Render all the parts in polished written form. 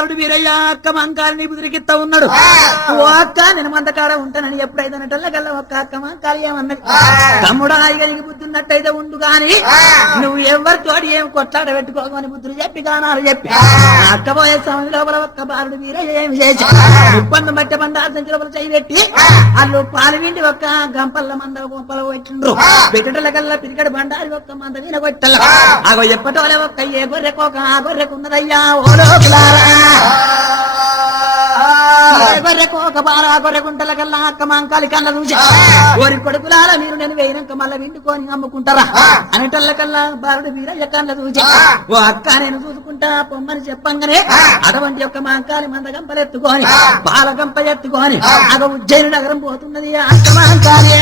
బాలుడు వీరయ్య అక్క మంకాలిని బుదిరికిత్తా ఉన్నాడు. ఓ అక్క నేను మందకాడ ఉంటానని ఎప్పుడైతే నటల్లగల్లా ఒక్క అక్క మంకాలి ఏమన్నది, తమ్ముడా ఇక నీకు బుద్ధి ఉన్నట్టయితే ఉండు గాని నువ్వు ఎవరితోటి ఏం కొట్లాడ పెట్టుకోమని బుద్ధులు చెప్పి గానాలు చెప్పి అక్క పోయే సమయం లోపల ఒక్క బాలుడు వీరయ్య ఏమి చేసి ఇబ్బంది బట్టే బండారు సంచి లోపల చేయి పెట్టి వాళ్ళు పాలు ఒక్క గంపల్ల మంద గొంపలు పెట్టిండ్రు. పెట్టటలకల్లా పిరికడు బండారి ఒక్క మంద వీన కొట్టల అగో ఎప్పటోలే ఒక్క ఏ గొర్రెకోక ఆ గొర్రెకున్నదయ్యా ఓ లోకులారా. గొర్రెకోక బారా గొర్రెకుంటల కల్లా అక్క మంకాలి కళ్ళ చూసి ఓరి కొడుకులాల మీరు నేను వేయినాక మళ్ళీ విండుకొని అమ్ముకుంటారా అనేటల్ల కల్లా బారుడు వీరయ్య కళ్ళ చూసి ఓ అక్క నేను చూసుకుంటా పొమ్మని చెప్పంగానే అటువంటి యొక్క మంకాలి మంద గంపలు ఎత్తుకొని పాల గంప ఎత్తుకొని అగ ఉజ్జయిని నగరం పోతున్నది అక్క మంకాలి.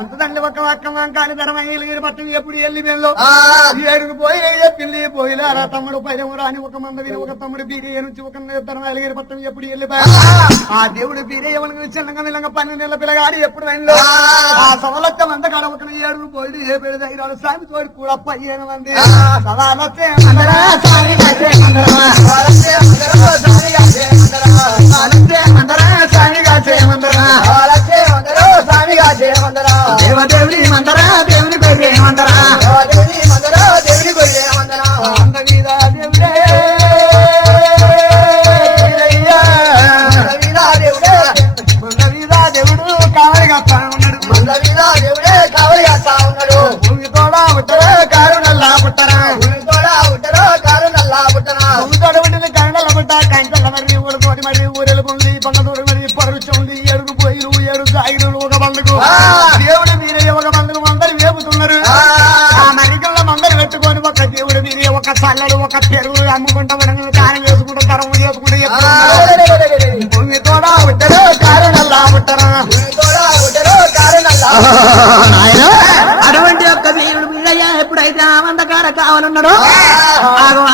అంతదండి ఒక అక్క మంకాలి ధర్మయ్యలు పట్టు ఎప్పుడు వెళ్ళి మేము ఏడుగు పోయి పిల్లి పోయిలారా తమ్ముడు పైన రాని ఒక మంద విని ఒక తమ్ముడు బీరయ్య నుంచి ఒక ధర్మయ్యలు పట్టం ఎప్పుడు వెళ్ళిపోయారు. ఆ దేవుడు బీరయ్య చిన్నగా విలంగా 12 నెలల పిల్లగాడు ఎప్పుడు వెళ్ళో ఆ సవలక్క మంద కాడ ఒక ఏడుగు పోయి ఏ పేరు దగ్గర స్వామి తోడు కూడా 15 మంది దేవదేవుని మందరా దేవుని పేరు ఏమందరా దేవుడు కావలి కాస్తా ఉన్నాడు భూమి తోడా పుట్టరా కారు నల్లా పుట్టరా భూమి తోడ పుట్టింది కారు నల్ల పుట్ట కంచెల మరి ఊరుకోటి మరి ఊరెళ్ళుకుంది బంగదూరు మరి పరుచుంది ఏడుగు పోయిలు ఏడు సాయిలు ఒక బందుకు దేవుడు మీరే ఒక బందుకు మందరు వేపుతున్నారు. ఆ మరికల్లో మందరు పెట్టుకొని ఒక దేవుడు మీరే ఒక చల్లడు ఒక పెరుగు అమ్ముకుంటా దానం వేసుకుంటూ తరం చేసుకుంటూ భూమి తోడా పుట్టరు కారు నల్లా పుట్టరా అటువంటి యొక్క వీరుడు వీరయ్య ఎప్పుడైతే ఆ మందకాడ కావాలన్నాడో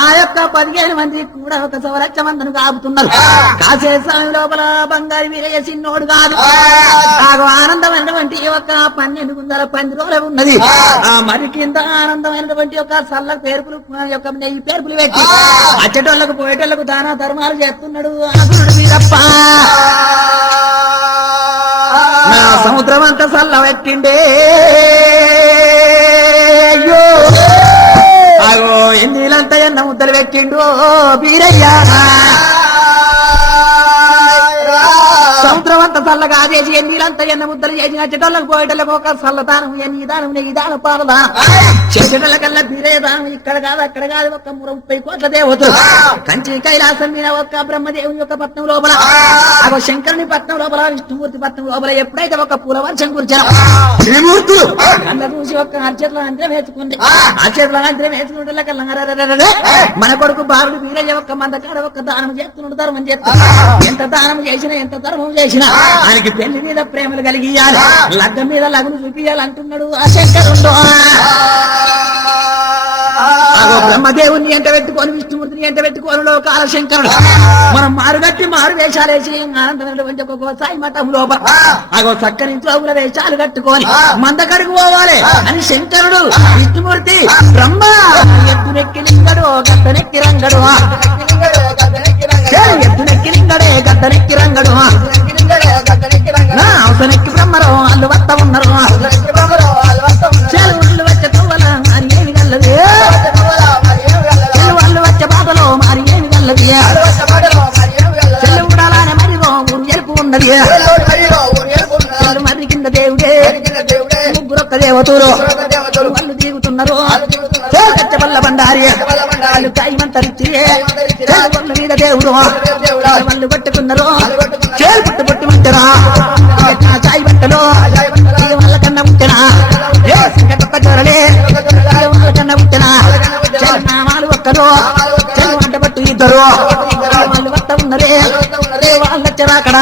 ఆ యొక్క 15 మంది కూడా ఒక 1 లక్ష మందిని కాపుతున్నారు. కాసే సమయం లోపల బంగారు వీరయ్య చిన్నోడు కాదు, ఆనందమైనటువంటి ఒక 12 గుంజల 10 రోజులు ఉన్నది. ఆ మరి కింద ఆనందమైనటువంటి ఒక సల్ల పేర్పులు యొక్క నెయ్యి పేర్పులు పెట్టి అచ్చటోళ్లకు పోయేటోళ్లకు దాన ధర్మాలు చేస్తున్నాడు ఆ గురుడు వీరప్ప. నా సముద్రం అంతా సల్ల పెట్టిండే అయ్యో అగో ఎన్నీలంతా ఎన్న ముద్దలు పెట్టిండు వీరయ్యా. సముద్రం అంతా చల్లగా చేసి ఎన్నీలంతా ఎన్న ముద్దలు చేసి నచ్చటోళ్ళకు పోయేటోళ్ళకు ఒక చల్లదానం ఎన్ని దానం నెయ్యి దానం పాలదానం చేసేటోళ్ళకల్లా వీరయ్య దానం ఇక్కడ కాదు అక్కడ కాదు ఒక 30 కోట్ల దేవతలు కంచి కైలాసం మీద ఒక బ్రహ్మదేవుని యొక్క పట్నం లోపల అగో శంకరుని పట్నం లోపల విష్ణుమూర్తి పట్నం లోపల ఎప్పుడైతే ఒక పూల వర్షం కురిచారు త్రిమూర్తులు కళ్ళ చూసి ఒక అర్చేతుల అంతరం వేసుకుంది. అర్చేతుల అంతరం వేసుకుంటే మన కొడుకు బాలుడు వీరయ్య ఒక్క మందకాడ ఒక దానం చేస్తున్నాడు ధర్మం చేస్తున్నాడు. ఎంత దానం చేసినా ఎంత ధర్మం చేసినా ఆయనకి పెళ్లి మీద ప్రేమలు కలిగియాలి లగ్గం మీద లగ్నం చూపియాలి అంటున్నాడు ఆ శంకరుడు. బ్రహ్మదేవుని ఎంత పెట్టుకొని విష్ణుమూర్తిని ఎంత పెట్టుకొని లోకాల శంకరుడు మనం మారుగట్టి మారు వేషాలు వేసి ఆనందమైనటువంటి ఒక గోసాయి మఠం లోపల అగో చక్కని చౌగుల వేషాలు కట్టుకొని మందకడుగు పోవాలి అని శంకరుడు విష్ణుమూర్తి బ్రహ్మ ఎద్దునెక్కి లింగడు గద్దనెక్కి రంగడు ఎద్దునెక్కి లింగడే గద్దనెక్కి రంగడు అవసనెక్కి బ్రహ్మరు వాళ్ళు వస్త ఉన్నారు చెరువుళ్ళు వచ్చే తవ్వల మరి ఏమి గల్లది చెరువుళ్ళు వచ్చే బాధలో మరి ఏమి గల్లది చెల్లుడాలనే మరిగో ఊరు ఎరుపు ఉన్నది చెల్లు మరి కింద దేవుడే ముగ్గురొక్క దేవతలు వాళ్ళు దిగుతున్నారు వల్ల బండారి వాళ్ళు కాయమంతరిచ్చి వాళ్ళు మీద దేవుడు వాళ్ళు పట్టుకున్నారు చేలు పుట్టు పుట్టుమంటారా కాయ బట్టలు వాళ్ళ కన్నా పుట్టినా జ్వరలే వాళ్ళ కన్నా పుట్టినా నామాలు ఒక్కరు చెల్లు వంట పట్టు ఇద్దరు వాళ్ళు వస్త ఉన్నరే వాళ్ళు వచ్చారు అక్కడ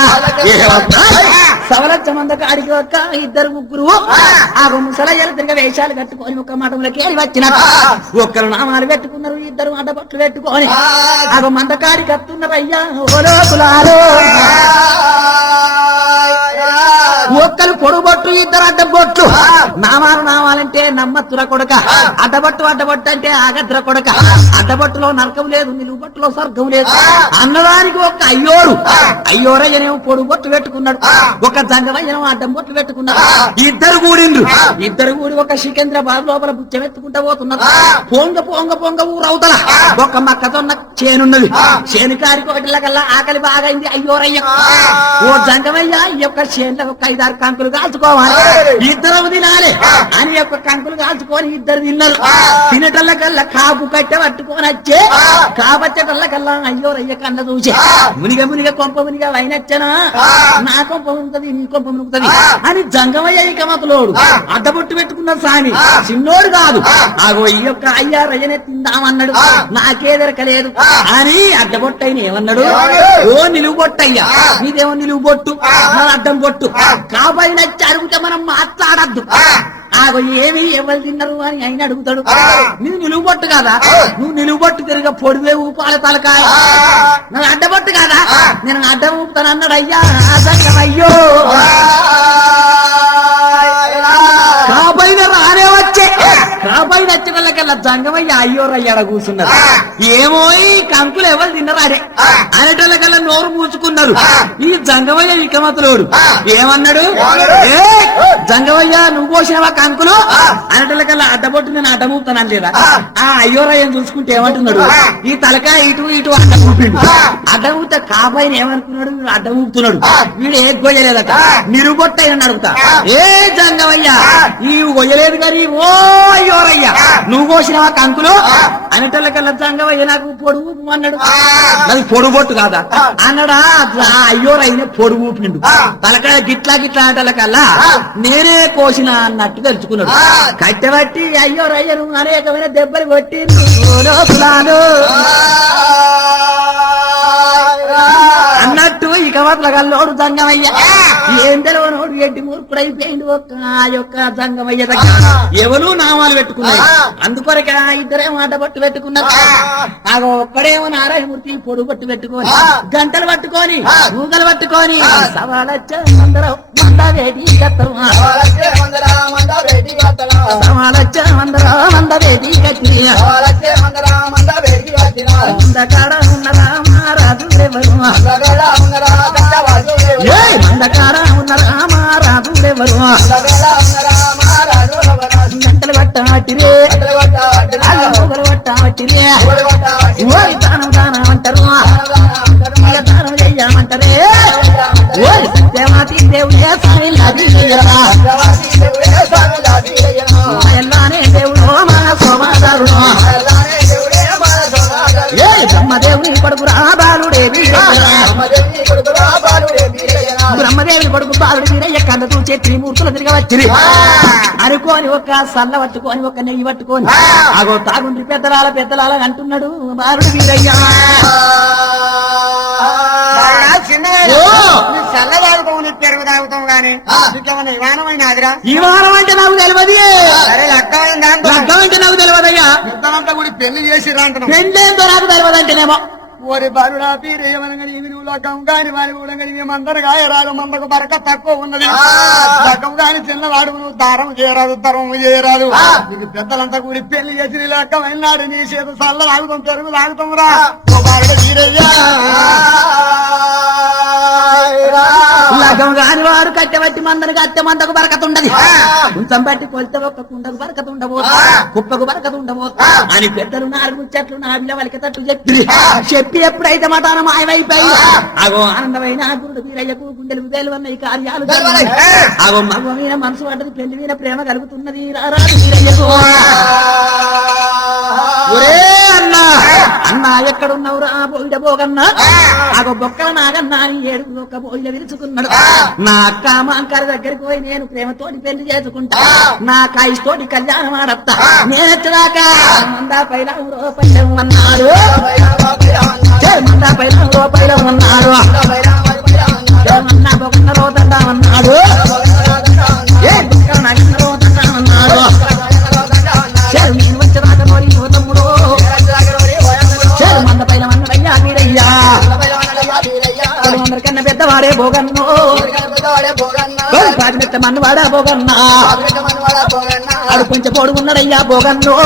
సవలచ్చ మంద కాడికి ఒక్క 2 ముగ్గురు ఆ ముసలయ్యలు తిరిగి వేషాలు కట్టుకొని ఒక మఠంలోకి వెళ్ళి వచ్చినారు. ఒక్కరు నామాలు పెట్టుకున్నారు 2 అడ్డపట్లు పెట్టుకొని ఆ మంద కాడికి వస్తున్నారు. అయ్యా ఓలోకులారో ఒక్కరు పొడుబొట్టు ఇద్దరు అడ్డబొట్లు నామాలంటే నమ్మత్తుర కొడక అడ్డబొట్టు అంటే ఆగద్ర కొడక అడ్డబొట్టులో నరకం లేదు నిలువుబొట్టులో స్వర్గం లేదు అన్నదానికి ఒక అయ్యోరయ్యనేమో పొడుబొట్టు పెట్టుకున్నాడు ఒక జంగమయ్యనేమో అడ్డం బొట్లు పెట్టుకున్నాడు ఇద్దరు కూడి ఒక సికింద్రాబాద్ లోపల బుచ్చమెత్తుకుంటా పోతున్నారు పొంగ ఊరవుతల ఒక మక్కతోన్న చేనున్నది చేను కారికి ఒకటిలకల్లా ఆకలి బాగైంది అయ్యోరయ్య ఓ జంగమయ్య ఈ యొక్క చేనులో ఒక 5-6 కంకులు కాల్చుకోవాలి ఇద్దరు తినాలి అని యొక్క కంకులు కాల్చుకొని ఇద్దరు తిన్నారు తినటల్లకల్లా కాపు కట్టె పట్టుకొని వచ్చే కాబట్టేటల్లకల్లా అయ్యోరయ్య కన్న చూసే మునిగ కొంప మునిగ వైనచ్చనా నా కొంప మునుగుతుంది నీ కొంప మునుగుతుంది అని జంగమయ్య ఇక మతలోడు అడ్డబొట్టు పెట్టుకున్న సామి చిన్నోడు కాదు ఆగో ఈ యొక్క అయ్యారయ్యనే తిందామన్నాడు నాకేదరకలేదు అని అడ్డబొట్టయిన ఏమన్నాడు ఓ నిలువు బొట్టయ్యా నీదేమో నిలువు బొట్టు మన అడ్డం బొట్టు కాబట్టి నచ్చి అడిగితే మనం మాట్లాడద్దు ఆగో ఏమి ఎవరు తిన్నారు అని ఆయన అడుగుతాడు నువ్వు నిలువుబొట్టు కదా నువ్వు నిలువుబొట్టు తిరిగా పొడివే ఊపాల తలకాయ నువ్వు అడ్డబొట్టు కదా నేను అడ్డం ఊపుతాను అన్నాడు అయ్యా అయ్యో కాబైన రానే వచ్చే కాబైన వచ్చినకల్లా జంగమయ్య అయ్యోరయ్యాడ కూర్చున్నారు ఏమో ఈ కంకులు ఎవరు తిన్నారు అడే అనేటోళ్ళకల్లా నోరు మూసుకున్నారు ఈ జంగమయ్య ఇకమతులోడు ఏమన్నాడు ఏ జంగమయ్య నువ్వు పోసినవా కంకులు అనేటోళ్ళకల్లా అడ్డబొట్టు నేను అడ్డం ఊపుతాను లేదా ఆ అయ్యోరయ్యని చూసుకుంటే ఏమంటున్నాడు ఈ తలకాయ ఇటు అడ్డం ఊపిండు అడ్డం ఊపితే కాబైన ఏమనుకున్నాడు వీడు అడ్డం ఊపుతున్నాడు వీడు ఏ గొయ్యలేదట నిరుబొట్టైన అడుగుతా ఏ జంగమయ్య ఈ గొయ్యలేదు కానీ ఓ అయ్యోరయ్యా నువ్వు కోసినవా కంకులు అనేటోళ్ళకల్లా జంగమయ్య నాకు పొడుగు అన్నాడు అది పొడుబొట్టు కాదా అన్నాడా అయ్యోరయ్యనే పొడుగు ఊపిండు తలకాయ గిట్లా అనేటోళ్ళకల్లా నేనే కోసిన అన్నట్టు తెలుసుకున్నాడు కట్టెబట్టి అయ్యోరయ్యను అనేకమైన దెబ్బలు కొట్టి అన్నట్టు ఇక మాత్రలోడు జంగమయ్య ఏం తెలియనోడు ఎడ్డి మూర్ఖుడైపోయింది ఆ యొక్క జంగమయ్య దగ్గర ఎవరు నామాలు పెట్టుకున్నారు అందుకొరక ఇద్దరే మాట పట్టు పెట్టుకున్నారు నాకు ఒక్కడేమో నారాయణమూర్తి పొడుగు పట్టు పెట్టుకొని గంటలు పట్టుకొని ఊగలు పట్టుకొని సవాలచ్చే అందరం మందవేటి కత్తరు సవాలచ్చే మందవేటి కత్తి మందకాడ ఉన్నరా మహారాజు ఎవరు మందకాడ ఉన్నరా మహారాజు ఎవరు గంటలు పట్టాటిరే ఊగలు పట్టాటిరే ఓరి దానం అంటారు ఇక దానం చెయ్యమంటారే ఓరి సత్యమాతి దేవుడే ఎల్లానే దేవుడు మా సోమదారుడు ఏ బ్రహ్మదేవుని కొడుకు బాలుడే బ్రహ్మదేవుని కొడుకు బాలుడు వీరయ్య కళ్ళ చూచే త్రిమూర్తులు తిరిగి వచ్చి అనుకోని ఒక సల్ల పట్టుకొని ఒక నెయ్యి పట్టుకొని ఆగో తాగుండ్రి పెద్దలాల అంటున్నాడు బాలుడు వీరయ్య చల్లదాడుకోని పెరుగు తాగుతావు గానీ నీకేమన్నా విమానమైన ఆదిరా ఈ వారం అంటే నాకు తెలియదు లగ్గం అంటే నాకు తెలియదయ్యా యుద్ధమంతా కూడా పెళ్లి చేసి రాంటున్నాం పెళ్ళేంతో నాకు తెలియదు అంటేనేమో ఓరి బాలుడా తీరేయమనగా నీవి నువ్వు లగ్గం కాని వారి కూడా మేమందరు గాయరాదు మందకు బరక తక్కువ ఉన్నది లగ్గం కాని చిన్నవాడు నువ్వు దారం చేయరాదు ధర్మం చేయరాదు నీకు పెద్దలంతా కూడి పెళ్లి చేసి నీ లగ్గం అయినాడు నీ చేత చల్ల తాగుతాం పెరుగు తాగుతాం రా ఓ బాలుడ తీరయ్యా లగ్గం కాని వాడు కట్టెబట్టి మందరికి అత్తె మందకు బరకతుండది కొంచెం బట్టి కొలితే ఒక్క కుండకు బరకతుండబోతు కుప్పకు బరకతుండబోతు అని పెద్దలు 4 చెట్లు నా పిల్లవలికి తట్టు చెప్పి ఎప్పుడైతే మతాన మాయమైపోయి అగో ఆనందమైన గురుడు వీరయ్యకు గుండెలు వేలువన్న ఈ కార్యాలు అగో మగ మీద మనసు పడ్డది పెళ్లి మీద ప్రేమ కలుగుతున్నది రారాజు వీరయ్యకు ఒరే అన్నా ఎక్కడున్నావురా బోయిడ బోగన్నా అగో బొక్కల నాగన్నా అని 7 ఒక బోయిల విరుచుకున్నాడు నా అక్క మా అంకారి దగ్గరికి పోయి నేను ప్రేమతోటి పెళ్లి చేసుకుంటా నా కాయిస్తోటి కళ్యాణం ఆడత్తా నేనెచ్చదాకా మందా పైలం రూపాయలు అన్నాడు మందా పైలం రూపాయలు అన్నాడు అన్నా బొక్కన రోదండామన్నాడు ఏ బొక్కల నాగన్న రోదండామన్నాడు నేను వచ్చేదాకా నోరి తమ్ముడు మంద పైన మన్నయ్యా వీరయ్యా అందరికన్నా పెద్దవాడే భోగన్ను పాటిమెట్ట మన్నువాడా బోగన్నా ఆడు కొంచెం పొడుగు ఉన్నాడయ్యా బోగన్ను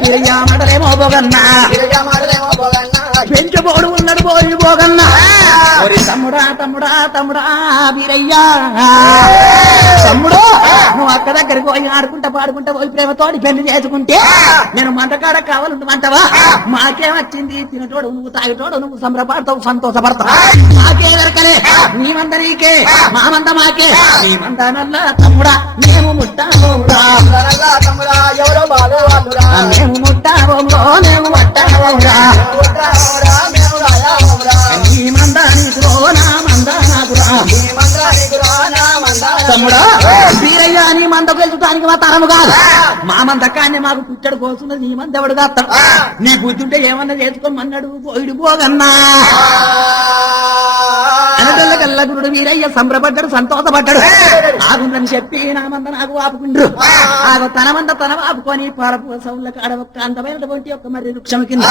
వీరయ్యా మాటలేమో బోగన్నా పెంచు పొడుగు ఉన్నాడు పోయి బోగన్నా తమ్ముడా తమ్ముడా తమ్ముడా వీరయ్యా తమ్ముడు నువ్వు అక్క దగ్గరికి పోయి ఆడుకుంటా పాడుకుంటా పోయి ప్రేమతోటి పెళ్లి చేసుకుంటే నేను మంటకాడ కావాలంటావా మాకేమొచ్చింది తినటోడు నువ్వు తాగటోడు నువ్వు సంబరపడతావు సంతోషపడతావు మాకే దొరకలే నీ మంద నీకే మా మంద మాకే నీ మంద నల్ల తమ్ముడా మేము ముట్టాబోరా మేము ముట్టాబోరా మేము ముట్టాబోరా నీ మంద నీకురో నా మంద నాకురా తమ్ముడా వీరయ్య నీ మంద గెలుచుటానికి మా తరము కాదు మా మంద కానీ మాకు పుట్టడు కోసున్నది నీ మంద ఎవడు కాస్తాడు నీ బుద్ధుంటే ఏమన్నా చేసుకోమన్నాడు పోయిడు పోగన్నా అనటల్లకల్లా గురుడు వీరయ్య సంబరపడ్డాడు సంతోషపడ్డాడు ఆగుందని చెప్పి నా మంద నాకు ఆపుకుండ్రు ఆగు తన మంద తన ఆపుకొని పారపోసవుల కాడ ఒక్క అందమైనటువంటి ఒక మరి వృక్షం కింద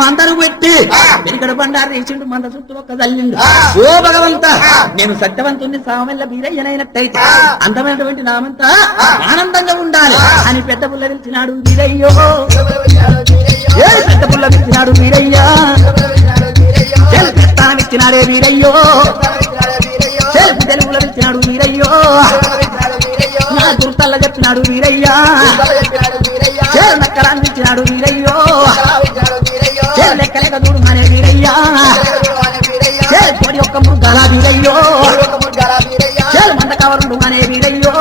మందను పెట్టి వెనుకడ బండారు వేసిండు మంద చుట్టూ ఒక్క జల్లిండు ఓ భగవంత నేను సత్యవంతుని సామెల్ల వీరయ్యనైనట్టయితే అందమైనటువంటి నామంతా ఆనందంగా ఉండాలి అని పెద్ద పుల్ల పిలిచినాడు వీరయ్యో పెద్ద పుల్ల పిలిచినాడు వీరయ్యా పెత్తానం ఇచ్చినాడే వీరయ్యో తెలుగులో పిలిచినాడు వీరయ్యో నా గుర్తల్ల చెప్పినాడు వీరయ్యా నక్కరాన్ని ఇచ్చినాడు వీరయ్యో లెక్క లెక్క చూడు మానే వీరయ్యా కోడి ఒక్క ముగ్గాల వీరయ్యో మంద కవరుండు మానే వీరయ్యో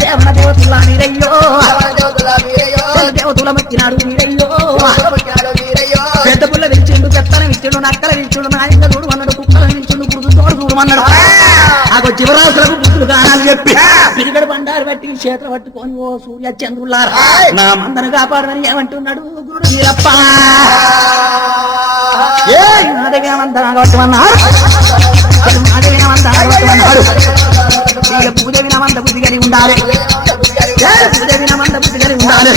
దేవన దేవతుల వీరయ్యో దేవతుల మక్కినాడు వీరయ్యో పెద్ద పుల్ల విచ్చిండు పెత్తనం ఇచ్చిండు నక్కల విచ్చిండు నాయంగా చూడు అన్నాడు కుక్కల విచ్చిండు గురుడు తోడు చూడమన్నాడు ఆగో జీవరాశులకు బుద్ధులు కానని చెప్పి పిరిగడ బండారు పట్టి చేతులు పట్టుకొని ఓ సూర్య చంద్రులారా నా మందను కాపాడమని ఏమంటున్నాడు గురుడు వీరప్ప పూజవి నమంద బుద్ధి కలిగి ఉండాలి పూజవి నమంద బుద్ధి కలిగి ఉండాలి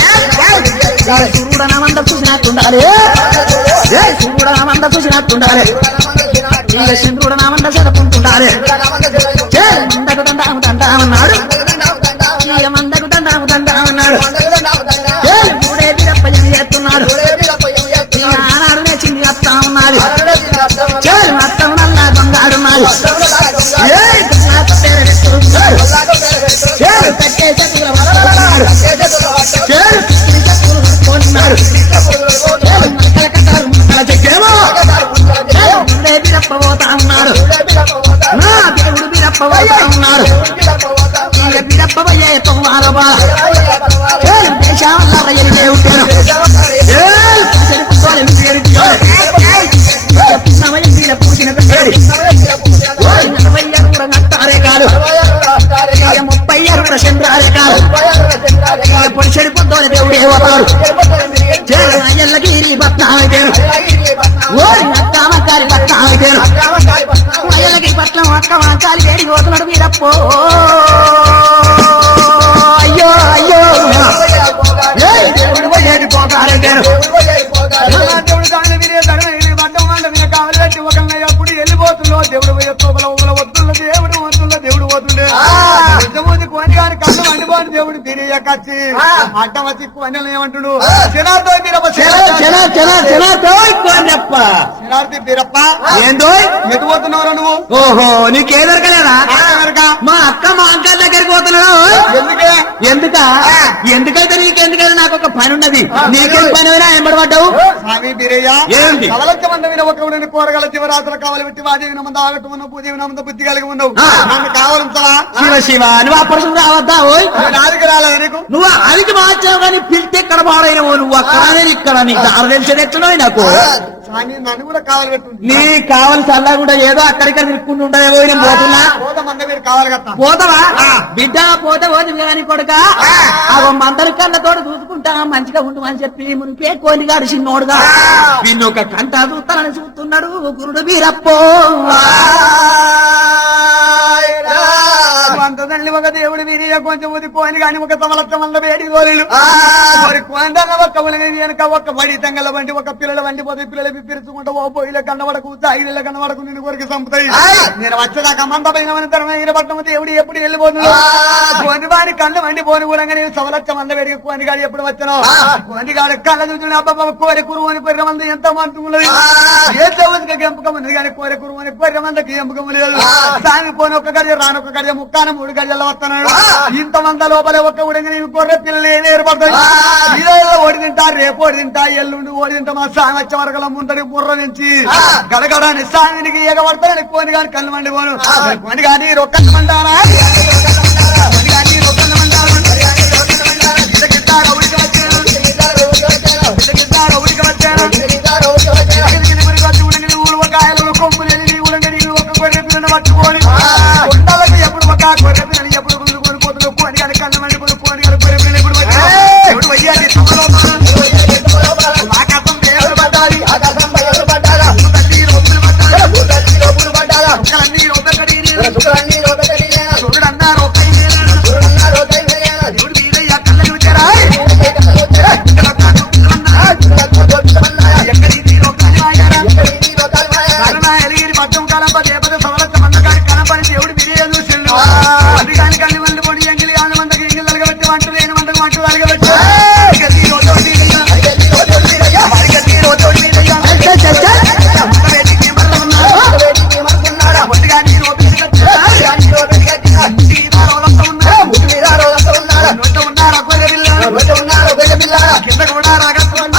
సూర్యుడ నమంద చూసినట్టుండాలి సూర్యుడ నమంద చూసినట్టుండాలి చంద్రుడ నమంద చదువుకుంటుండాలి మందకు దండాము దండామన్నాడు మందకు దండాము దండామన్నాడు మూడే వీరప్పయ్య చేస్తున్నాడు ఆనాడు నేర్చింది అత్తా ఉన్నది అత్తం నల్ల దొంగాడున్నది తక్కే చెట్టుల మక్కల కట్టారు మక్కల చెక్కేమో వీరప్ప పోతా ఉన్నాడు నా దేవుడు వీరప్ప పోతా ఉన్నాడు వీరప్ప పోయే తొమ్మారో దేశాల ఉంటాను పూసిన నట్టారే కాదు 36 చంద్రారే కాదు పొడి చెడిపోతాడు దేవుడే పోతాడు అయ్యల్లగిరి పట్నం అయితేను అక్కమకారి పట్నం అయితేను అయ్యల్లగిరి పట్నం అక్కమకారి వేడి పోతున్నాడు వీరప్పో అయ్యో అయ్యో దేవుడు పోయేది పోతారంటేను ఎప్పుడు వెళ్ళిపోతుందో దేవుడు వద్దుల్లో దేవుడు వద్దుల్లో దేవుడు పోతుండే కొని గారి కళ్ళు వండిపోని దేవుడు తిరిగి కచ్చి అడ్డం వచ్చి కొన్నెలు ఏమంటుడు శనార్థి బీరప్ప ఏందో ఎటుపోతున్నావు నువ్వు ఓహో నీకేదరకలేదా మా అక్క మా అంకల్ దగ్గరికి పోతున్నావు ఎందుకైతే నీకెందుకైతే నాకు ఒక పని ఉన్నది నీకేం పని అయినా ఎంబడబడ్డావు స్వామి బీరయ్య ఏంటి కవలచ్చమందమైన ఒక కూరగల శివరాత్రులు కావాలి పెట్టి వాదేవి నమ్మంద ఆగట్టు ఉన్నావు పూజేవి నమ్మంద బుద్ధి కలిగి ఉన్నావు నన్ను కావాలంతవా శివ శివ నువ్వు అప్పుడు రావద్దా నాదికి రాలేదు నీకు నువ్వు అదికి మార్చావు కానీ పిలితే ఇక్కడ పాడైనవు నువ్వు అక్కడ ఇక్కడ నీకు దారి తెలిసేది ఎట్లున్నావు నాకు నన్ను కూడా కావాలి పెట్టు నీ కావాల్సి అల్లా కూడా ఏదో అక్కడిక్కడ తిరుక్కుంటూ ఉండదేవో నేను పోతున్నా మీరు కావాలి కదా పోతావా బిడ్డ పోతే పోతే కానీ కొడుక మందరి కళ్ళతోటి చూసుకుంటా మంచిగా ఉండు అని చెప్పి మునిపే కోనిగాడు చిన్నోడుగా వీళ్ళు ఒక కంట చూస్తానని చూస్తున్నాడు గురుడు వీరప్పో మళ్ళీ ఒక దేవుడు వీరి కొంచెం ఉదిపోని కానీ ఒక తమలచ్చ మల్ల వేడి గోలీలు మరి కొండల ఒక్క ఉలగని వెనక ఒక్క బడి తంగల వంటి ఒక పిల్లల వంటి పోతే పిల్లలు పిరుచుకుంటూ ఓ పొయ్యిల కన్నవడకు చాయిల కన్నవడకు నిన్ను కొరికి చంపుతాయి నేను వచ్చేదాకా మంద పైన తరమైన పట్టము దేవుడు ఎప్పుడు వెళ్ళిపోతున్నాడు కొన్ని వారి కళ్ళు వండి పోని కూడా నేను సవలచ్చ మంద వేడికి కోనిగాడు ఎప్పుడు వచ్చాను కోనిగాడు కళ్ళ చూసిన అబ్బాబా కోరి కురువు అని కొర్రె మంది ఎంత మంటున్నది ఏ దేవుడికి గెంపకం ఉంది కానీ కోరి కురువు అని కొర్రె మందకి గెంపకం లేదు సాగిపోని ఒక్క గడియ రానొక్క గడియ ముక్కాన 3 గడియల్లో వస్తున్నాడు ఇంతమంది లోపల ఒక్క ఉడంగా నేను కొర్రె పిల్లలు ఏర్పడతాయి ఈరోజు ఓడి తింటా రేపు ఓడి తింటా ఎల్లుండి ఓడి తింటా మా సామి వచ్చే వరకు ముందడి బుర్ర నుంచి గడగడాన్ని సామినికి ఎగబడతానని కోని గాని కళ్ళు మండి పోను కోని గాని రొక్కమంటారా కోని గాని రొక్కమంటారు పట్టుకొని కొండలకు ఎప్పుడు ఒక గొర్రె పిల్లలు ఎప్పుడు కొనుక్కొని పోతున్నారు కోని గాని కళ్ళు మండి పోను కోని గాని గొర్రె పిల్లలు ఎప్పుడు ఎప్పుడు వయ్యాలి ఆకాశం దేవుడు పడ్డాలి తల్లి లోపులు పడ్డారా అన్నీ చూడు అన్నారు దేవుడు వీరయ్య కళ్ళని వచ్చారా ఎక్కడి ఎలిగిరి పట్టం కలంప దేపత సవలచ్చ మందకాడి కలంపని దేవుడు వీరయ్య చూసిండు అది కాని కళ్ళు మంది పొడి ఎంగిలి ఆన మందకి ఎంగిలి అలగబెట్టి వంట లేని మందకు వంటలు అలగబెట్టి కింద కూడా రగత్వం